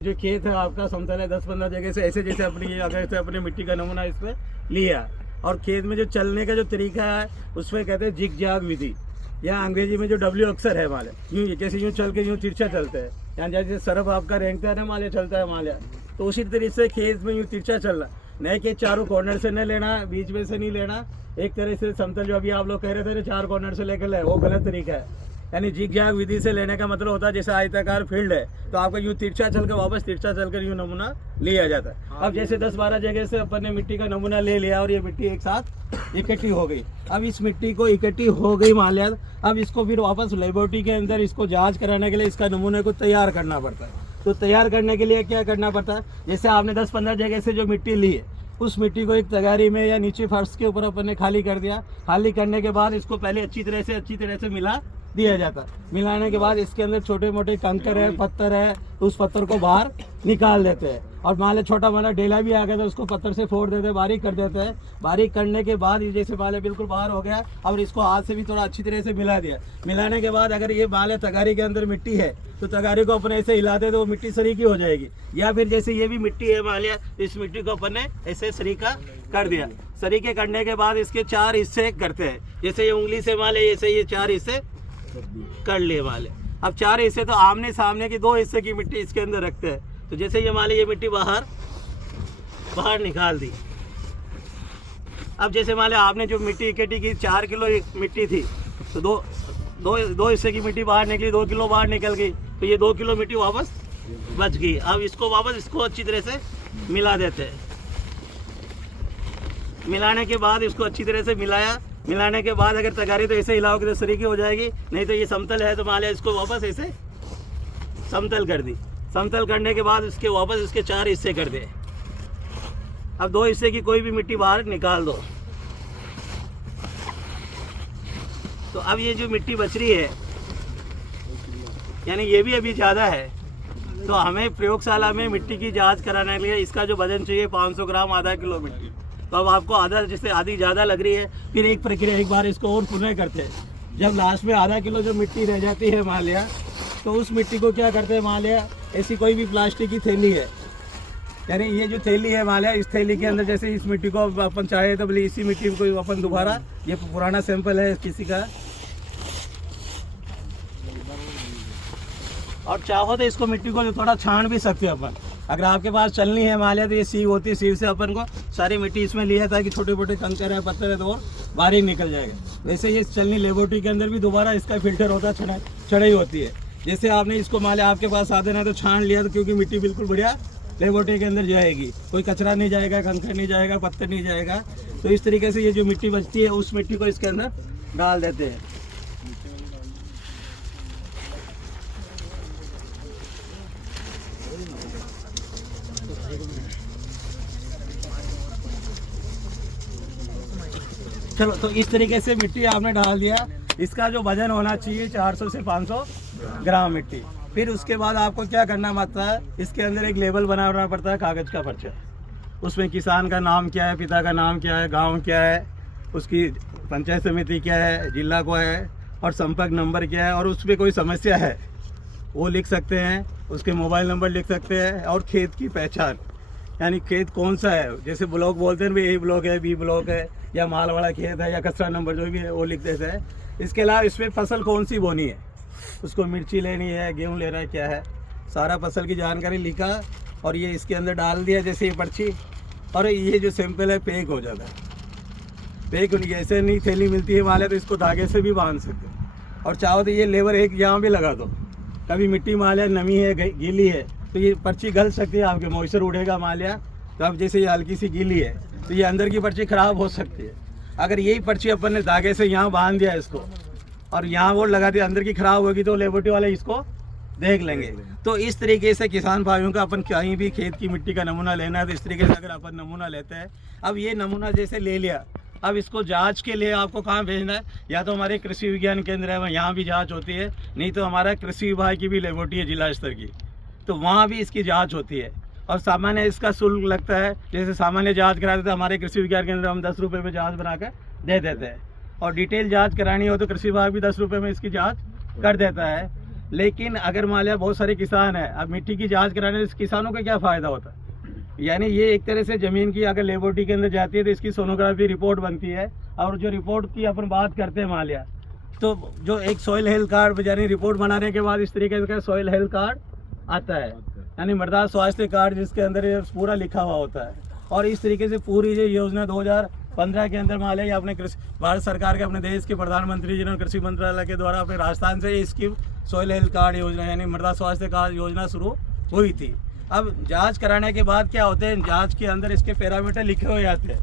जो खेत है आपका समतल है 10-15 जगह से ऐसे जैसे अपनी अगर से अपने मिट्टी का नमूना इस पर लिया और खेत में जो चलने का जो तरीका है उसमें कहते हैं जिग जाग विधि या अंग्रेजी में जो डब्ल्यू अक्षर है माले यूँ जैसे यूँ चल के यूँ तिरछा चलते हैं यहाँ जैसे सरफ आपका रेंगता है ना माले चलता है माले तो उसी तरीके से खेत में यूँ तिरछा चलना नहीं कि चारों कॉर्नर से न लेना बीच में से नहीं लेना एक तरह से समतल जो अभी आप लोग कह रहे थे ना 4 कॉर्नर से लेकर ले वो गलत तरीका है। यानी जिग जाग विधि से लेने का मतलब होता है जैसे आयताकार फील्ड है तो आपका यूँ तिरछा चल कर वापस तिरछा चलकर यूँ नमूना लिया जाता है। अब जैसे 10-12 जगह से अपन ने मिट्टी का नमूना ले लिया और ये मिट्टी एक साथ इकट्ठी हो गई। अब इस मिट्टी को इकट्ठी हो गई मान लिया, अब इसको फिर वापस लेबोरेटरी के अंदर इसको जाँच कराने के लिए इसका नमूने को तैयार करना पड़ता है। तो तैयार करने के लिए क्या करना पड़ता है, जैसे आपने 10-15 जगह से जो मिट्टी ली है उस मिट्टी को एक तगारी में या नीचे फर्श के ऊपर अपन ने खाली कर दिया। खाली करने के बाद इसको पहले अच्छी तरह से मिला दिया जाता है। मिलाने के बाद इसके अंदर छोटे मोटे कंकर है पत्थर है तो उस पत्थर को बाहर निकाल देते हैं और मान लो छोटा मोटा डेला भी आ गया तो उसको पत्थर से फोड़ देते हैं, बारीक कर देते हैं। बारीक करने के बाद ये जैसे माले बिल्कुल बाहर हो गया और इसको हाथ से भी थोड़ा अच्छी तरह से मिला दिया। मिलाने के बाद अगर ये माले तगारी के अंदर मिट्टी है तो तगारी को अपने ऐसे हिलाते तो वो मिट्टी सरीकी हो जाएगी। या फिर जैसे ये भी मिट्टी है मान लिया इस मिट्टी को अपन ने ऐसे सरीका कर दिया। सरीके करने के बाद इसके 4 हिस्से करते हैं। जैसे ये उंगली से माले ऐसे ये 4 हिस्से कर लिए वाले। अब 4 हिस्से तो आमने सामने की 2 हिस्से की मिट्टी इसके अंदर रखते हैं। तो जैसे ये माले ये मिट्टी बाहर निकाल दी। अब जैसे माले आपने जो मिट्टी इकट्ठी की 4 किलो मिट्टी थी तो दो हिस्से की मिट्टी बाहर निकली, 2 किलो बाहर निकल गई तो ये 2 किलो मिट्टी वापस बच गई। अब इसको अच्छी तरह से मिला देते हैं। मिलाने के बाद इसको अच्छी तरह से मिलाने के बाद अगर तगारी तो ऐसे हिलाओगे तो सरीकी हो जाएगी, नहीं तो ये समतल है तो मान लिया इसको वापस ऐसे समतल कर दी। समतल करने के बाद इसके वापस इसके 4 हिस्से कर दे। अब 2 हिस्से की कोई भी मिट्टी बाहर निकाल दो। तो अब ये जो मिट्टी बच रही है यानी ये भी अभी ज़्यादा है तो हमें प्रयोगशाला में मिट्टी की जांच कराने के लिए इसका जो वजन चाहिए 500 ग्राम आधा किलो मिट्टी। तो अब आपको आधी ज़्यादा लग रही है फिर एक प्रक्रिया एक बार इसको और पुनः करते हैं। जब लास्ट में आधा किलो जो मिट्टी रह जाती है मान लिया तो उस मिट्टी को क्या करते हैं मान लिया ऐसी कोई भी प्लास्टिक की थैली है यानी ये जो थैली है मान लिया इस थैली के अंदर जैसे इस मिट्टी को अपन चाहे तो बोले इसी मिट्टी को अपन दोबारा ये पुराना सैंपल है किसी का और चाहो तो इसको मिट्टी को थोड़ा छान भी सकते हैं अपन। अगर आपके पास चलनी है मान लिया तो ये सीव होती है, सीव से अपन को सारी मिट्टी इसमें लिया था कि छोटे मोटे कंकर है पत्थर है तो और बारीक निकल जाएगा। वैसे ये चलनी लेबोरेटरी के अंदर भी दोबारा इसका फिल्टर होता है, चढ़ाई होती है। जैसे आपने इसको मान लिया आपके पास आते ना तो छान लिया तो क्योंकि मिट्टी बिल्कुल बढ़िया लेबोरेटरी के अंदर जाएगी, कोई कचरा नहीं जाएगा, कंकर नहीं जाएगा, पत्थर नहीं जाएगा। तो इस तरीके से ये जो मिट्टी बचती है उस मिट्टी को इसके अंदर डाल देते हैं। चलो तो इस तरीके से मिट्टी आपने डाल दिया। इसका जो वजन होना चाहिए 400 से 500 ग्राम मिट्टी। फिर उसके बाद आपको क्या करना पड़ता है, इसके अंदर एक लेबल बनाना पड़ता है कागज़ का पर्चा। उसमें किसान का नाम क्या है, पिता का नाम क्या है, गांव क्या है, उसकी पंचायत समिति क्या है, जिला को है और संपर्क नंबर क्या है और उसमें कोई समस्या है वो लिख सकते हैं। उसके मोबाइल नंबर लिख सकते हैं और खेत की पहचान यानी खेत कौन सा है, जैसे ब्लॉक बोलते हैं भाई ए ब्लॉक है, बी ब्लॉक है या माल वाला खेत है या कचरा नंबर जो भी है वो लिख देते हैं। इसके अलावा इसमें फसल कौन सी बोनी है, उसको मिर्ची लेनी है, गेहूँ लेना है, क्या है, सारा फसल की जानकारी लिखा और ये इसके अंदर डाल दिया जैसे ये पर्ची और ये जो सैंपल है पैक हो जाता है। पैक ऐसे नहीं थैली मिलती है माले तो इसको धागे से भी बांध सकते हो और चाहो तो ये लेबर एक यहाँ भी लगा दो। कभी मिट्टी मालिया नमी है गीली है तो ये पर्ची गल सकती है, आपके मॉइस्चर उड़ेगा मालिया तो अब जैसे ये हल्की सी गीली है तो ये अंदर की पर्ची ख़राब हो सकती है। अगर यही पर्ची अपन ने धागे से यहाँ बांध दिया इसको और यहाँ वो लगा दिया अंदर की ख़राब होगी तो लेबोरेटरी वाले इसको देख लेंगे। तो इस तरीके से किसान भाइयों का अपन कहीं भी खेत की मिट्टी का नमूना लेना है तो इस तरीके से अगर अपन नमूना लेते हैं। अब ये नमूना जैसे ले लिया अब इसको जांच के लिए आपको कहाँ भेजना है, या तो हमारे कृषि विज्ञान केंद्र है यहाँ भी जाँच होती है, नहीं तो हमारा कृषि विभाग की भी लेबोरेटरी है जिला स्तर की तो वहाँ भी इसकी जाँच होती है और सामान्य इसका शुल्क लगता है। जैसे सामान्य जांच कराते थे हमारे कृषि विज्ञान केंद्र हम 10 रुपये में जांच बनाकर दे देते हैं और डिटेल जांच करानी हो तो कृषि विभाग भी 10 रुपये में इसकी जांच कर देता है। लेकिन अगर मान लिया बहुत सारे किसान हैं, अब मिट्टी की जांच कराने से किसानों का क्या फ़ायदा होता है? यानी ये एक तरह से ज़मीन की अगर लेबोरेटरी के अंदर जाती है तो इसकी सोनोग्राफी रिपोर्ट बनती है, और जो रिपोर्ट की अपन बात करते हैं मान लिया, तो जो एक सॉइल हेल्थ कार्ड यानी रिपोर्ट बनाने के बाद इस तरीके का सॉइल हेल्थ कार्ड आता है, यानी मृदा स्वास्थ्य कार्ड, जिसके अंदर ये पूरा लिखा हुआ होता है। और इस तरीके से पूरी ये योजना 2015 के अंदर मान लिया अपने भारत सरकार के अपने देश के प्रधानमंत्री जी ने कृषि मंत्रालय के द्वारा अपने राजस्थान से इसकी सॉइल हेल्थ कार्ड योजना यानी मृदा स्वास्थ्य कार्ड योजना शुरू हुई थी। अब जांच कराने के बाद क्या होते हैं, जांच के अंदर इसके पैरामीटर लिखे हुए आते हैं,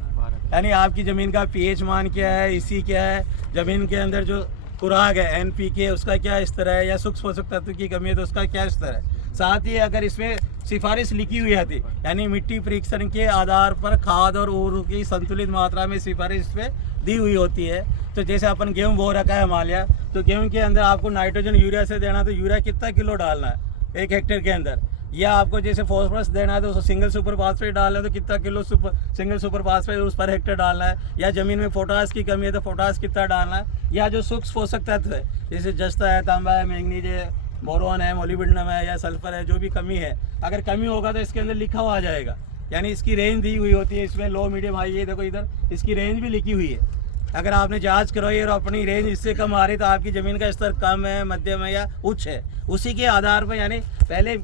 यानी आपकी ज़मीन का पीएच मान क्या है, इसी क्या है, ज़मीन के अंदर जो खुराक है एनपीके उसका क्या स्तर है, या सूक्ष्म पोषक तत्व की कमी है तो उसका क्या स्तर है। साथ ही अगर इसमें सिफारिश लिखी हुई आती, यानी मिट्टी परीक्षण के आधार पर खाद और उर्वरक की संतुलित मात्रा में सिफारिश पे दी हुई होती है। तो जैसे अपन गेहूँ बो रखा है मान लिया, तो गेहूँ के अंदर आपको नाइट्रोजन यूरिया से देना, तो यूरिया कितना किलो डालना है 1 हेक्टेयर के अंदर, या आपको जैसे फॉस्फोरस देना है तो सिंगल सुपर फास्फेट डालना है तो कितना किलो सिंगल सुपर फास्फेट उस पर हेक्टेयर डालना है, या ज़मीन में पोटास की कमी है तो पोटास कितना डालना है, या जो सूक्ष्म पोषक तत्व है जैसे जस्ता है, तांबा है, मैंगनीज है, बोरोन है, मोलिब्डेनम है या सल्फर है, जो भी कमी है, अगर कमी होगा तो इसके अंदर लिखा हुआ आ जाएगा, यानी इसकी रेंज दी हुई होती है। इसमें लो मीडियम हाई, ये देखो इधर इसकी रेंज भी लिखी हुई है। अगर आपने जांच करवाई और अपनी रेंज इससे कम आ रही तो आपकी ज़मीन का स्तर कम है, मध्यम है या उच्च है, उसी के आधार पर यानी पहले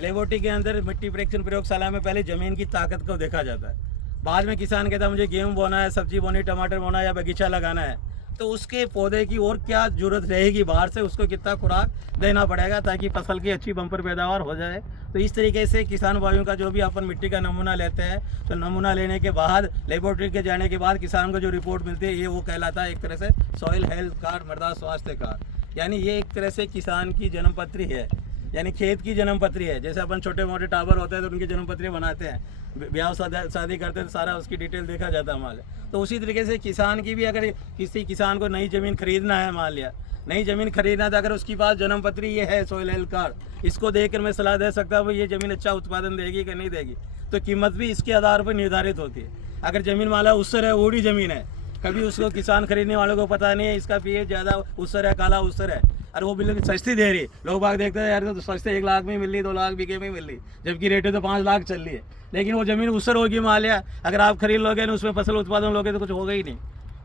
लेबोरेटरी के अंदर मिट्टी परीक्षण प्रयोगशाला में पहले ज़मीन की ताकत को देखा जाता है। बाद में किसान कहता है मुझे गेहूँ बोना है, सब्जी बोनी, टमाटर बोना है या बगीचा लगाना है, तो उसके पौधे की और क्या ज़रूरत रहेगी, बाहर से उसको कितना खुराक देना पड़ेगा ताकि फसल की अच्छी बम्पर पैदावार हो जाए। तो इस तरीके से किसान भाइयों का जो भी अपन मिट्टी का नमूना लेते हैं, तो नमूना लेने के बाद लेबोरेटरी के जाने के बाद किसान को जो रिपोर्ट मिलती है, ये वो कहलाता है एक तरह से सॉइल हेल्थ कार्ड, मृदा स्वास्थ्य कार्ड। यानी ये एक तरह से किसान की जन्मपत्री है, यानी खेत की जन्मपत्री है। जैसे अपन छोटे मोटे टावर होते हैं तो उनकी जन्मपत्री बनाते हैं, ब्याह शादी करते हैं तो सारा उसकी डिटेल देखा जाता है मान लिया। तो उसी तरीके से किसान की भी, अगर किसी किसान को नई ज़मीन खरीदना है मान लिया, नई ज़मीन खरीदना, तो अगर उसके पास जन्मपत्री ये है सॉइल हेल्थ कार्ड, इसको देखकर मैं सलाह दे सकता हूँ ये ज़मीन अच्छा उत्पादन देगी कि नहीं देगी। तो कीमत भी इसके आधार पर निर्धारित होती है। अगर ज़मीन माला उसर है, ओडी ज़मीन है, कभी उसको किसान खरीदने वालों को पता नहीं है इसका पीएच ज़्यादा उसर है, काला उसर है, अरे वो बिल्कुल सस्ती दे रही है, लोग बाग देखते हैं यार तो सस्ते 1 लाख में मिल रही, 2 लाख बीघे में मिल रही, जबकि रेट है तो 5 लाख चल रही है। लेकिन वो ज़मीन उसर होगी मान लिया, अगर आप खरीद लोगे ना उसमें फसल उत्पादन लोगे तो कुछ होगा ही नहीं,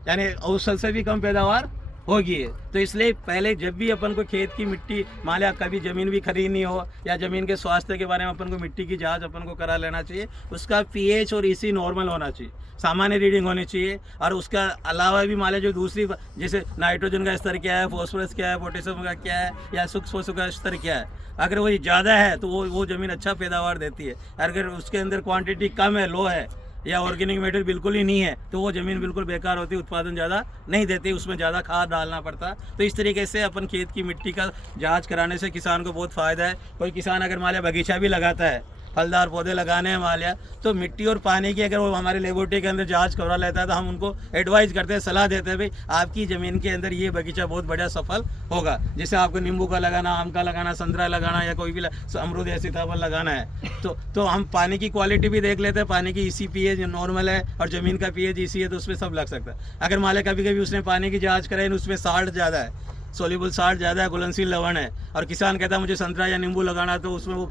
यानी उसर से भी कम पैदावार होगी। तो इसलिए पहले जब भी अपन को खेत की मिट्टी मान लिया कभी ज़मीन भी खरीदनी हो या ज़मीन के स्वास्थ्य के बारे में अपन को मिट्टी की जांच अपन को करा लेना चाहिए। उसका पीएच और ईसी नॉर्मल होना चाहिए, सामान्य रीडिंग होनी चाहिए। और उसका अलावा भी मान लिया जो दूसरी जैसे नाइट्रोजन का स्तर क्या है, फॉस्फोरस क्या है, पोटेशियम का क्या है या सूक्ष्म पोषक का स्तर क्या है, अगर वो ज़्यादा है तो वो ज़मीन अच्छा पैदावार देती है। अगर उसके अंदर क्वान्टिटी कम है, लो है या ऑर्गेनिक मेटेरियल बिल्कुल ही नहीं है तो वो ज़मीन बिल्कुल बेकार होती है, उत्पादन ज़्यादा नहीं देती, उसमें ज़्यादा खाद डालना पड़ता। तो इस तरीके से अपन खेत की मिट्टी का जांच कराने से किसान को बहुत फ़ायदा है। कोई किसान अगर मान लिया बगीचा भी लगाता है, फलदार पौधे लगाने हैं मान लिया, तो मिट्टी और पानी की अगर वो हमारे लेबोरेटरी के अंदर जांच करवा लेता है तो हम उनको एडवाइस करते हैं, सलाह देते हैं भाई आपकी ज़मीन के अंदर ये बगीचा बहुत बढ़िया सफल होगा। जैसे आपको नींबू का लगाना, आम का लगाना, संतरा लगाना या कोई भी अमरूद या सीताफल लगाना है तो हम पानी की क्वालिटी भी देख लेते हैं, पानी की इसी पीएच नॉर्मल है और ज़मीन का पीएच इसी है तो उसमें सब लग सकता है। अगर मान लिया कभी कभी उसने पानी की जाँच कराई उसमें साल्ट ज़्यादा है, सोल्यूबल साल्ट ज़्यादा है, घुलनशील लवण है, और किसान कहता है मुझे संतरा या नींबू लगाना, तो उसमें वो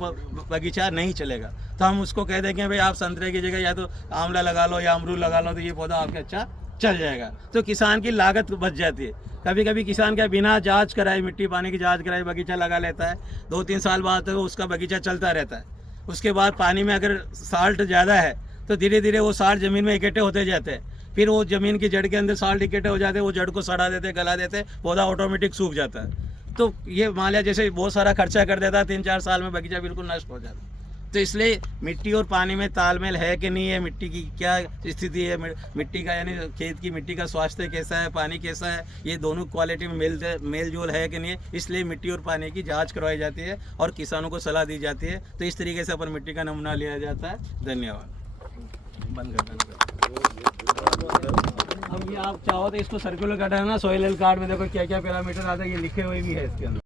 बगीचा नहीं चलेगा। तो हम उसको कह देंगे भाई आप संतरे की जगह या तो आंवला लगा लो या अमरूद लगा लो, तो ये पौधा आपका अच्छा चल जाएगा। तो किसान की लागत बच जाती है। कभी कभी किसान क्या बिना जांच कराए, मिट्टी पानी की जांच कराए बगीचा लगा लेता है, 2-3 साल बाद तो उसका बगीचा चलता रहता है। उसके बाद पानी में अगर साल्ट ज़्यादा है तो धीरे धीरे वो साल्ट ज़मीन में इकट्ठे होते जाते हैं, फिर वो ज़मीन की जड़ के अंदर साल्ट इकट्ठे हो जाते हैं, वो जड़ को सड़ा देते, गला देते, पौधा ऑटोमेटिक सूख जाता है। तो ये मान लिया जैसे बहुत सारा खर्चा कर देता है, 3-4 साल में बगीचा बिल्कुल नष्ट हो जाता है। तो इसलिए मिट्टी और पानी में तालमेल है कि नहीं है, मिट्टी की क्या स्थिति है, मिट्टी का यानी खेत की मिट्टी का स्वास्थ्य कैसा है, पानी कैसा है, ये दोनों क्वालिटी में मेल जोल है कि नहीं है, इसलिए मिट्टी और पानी की जांच करवाई जाती है और किसानों को सलाह दी जाती है। तो इस तरीके से अपन मिट्टी का नमूना लिया जाता है। धन्यवाद। बंद कर अब ये आप चाहो तो इसको सर्कुलर कटाना, सॉइल हेल्थ कार्ड में देखो क्या क्या पैरामीटर आता है, ये लिखे हुए भी है इसके अंदर।